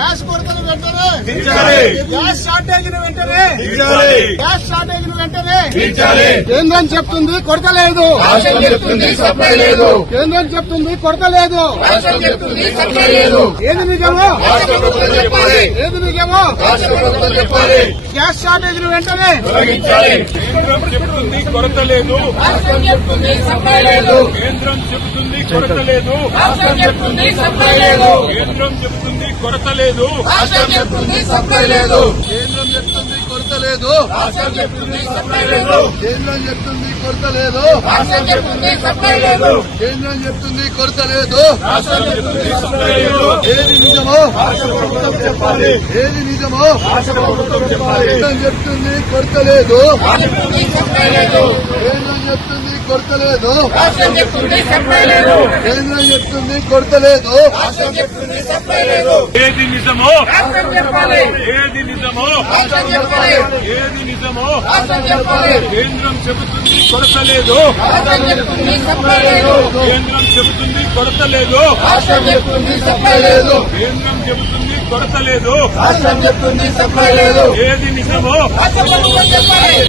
Gas కొరతను వెంటనే తీర్చాలి. గ్యాస్ షార్టేజ్ ను వెంటనే తీర్చాలి. గ్యాస్ షార్టేజ్ ను వెంటనే తీర్చాలి. కేంద్రం చెప్తుంది కొరత లేదు, రాష్ట్రం చెప్తుంది సప్లై లేదు. కేంద్రం చెప్తుంది కొరత లేదు. రాష్ట్రం చెప్తుంది సప్లై లేదు. ఏది నిజమో రాష్ట్ర ప్రభుత్వం చెప్పాలి. ఏది నిజమో రాష్ట్ర ప్రభుత్వం చెప్పాలి. గ్యాస్ షార్టేజ్ ను వెంటనే తొలగించాలి. కేంద్రం చెబుతుంది కొరత లేదు, రాష్ట్రం చెప్తుంది సప్లై లేదు. కేంద్రం చెబుతుంది కొరత లేదు, రాష్ట్రం చెప్తుంది సప్లై లేదు. కేంద్రం చెబుతుంది కొరత లేదు, రాష్ట్రం చెప్తుంది సప్లై లేదు. కేంద్రం చెప్తుంది కొరత లేదు, రాష్ట్రం చెప్తుంది సప్లై లేదు. కేంద్రం చెప్తుంది కొరత లేదు, రాష్ట్రం చెప్తుంది సప్లై లేదు. కేంద్రం చెప్తుంది కొరత లేదు. రాష్ట్రం చెప్తుంది సప్లై లేదు. ఏది నిజమో రాష్ట్ర ప్రభుత్వం చెప్పాలి. ఏది నిజమో రాష్ట్ర ప్రభుత్వం చెప్పాలి. కేంద్రం చెప్తుంది కొరత లేదు, చెప్తుంది సప్లై లేదు. కేంద్రం చెప్తుంది కొరత లేదు, రాష్ట్రం చెప్తుంది సప్లై లేదు. కేంద్రం చెప్తుంది కొరత లేదు. రాష్ట్రం చెప్తుంది సప్లై లేదు. ఏది నిజమో రాష్ట్రం చెప్పాలి. ఏది నిజమో రాష్ట్రం చెప్పాలి. ఏది నిజమో రాష్ట్రం చెప్పాలి. కేంద్రం చెబుతుంది కొరత లేదు, రాష్ట్రం చెప్తుంది సప్లై లేదు. కేంద్రం చెబుతుంది కొరత లేదు, రాష్ట్రం చెప్తుంది సప్లై లేదు. కేంద్రం చెబుతుంది కొరత లేదు. రాష్ట్రం చెప్తుంది సప్లై లేదు. ఏది నిజమో రాష్ట్ర ప్రభుత్వం చెప్పాలి.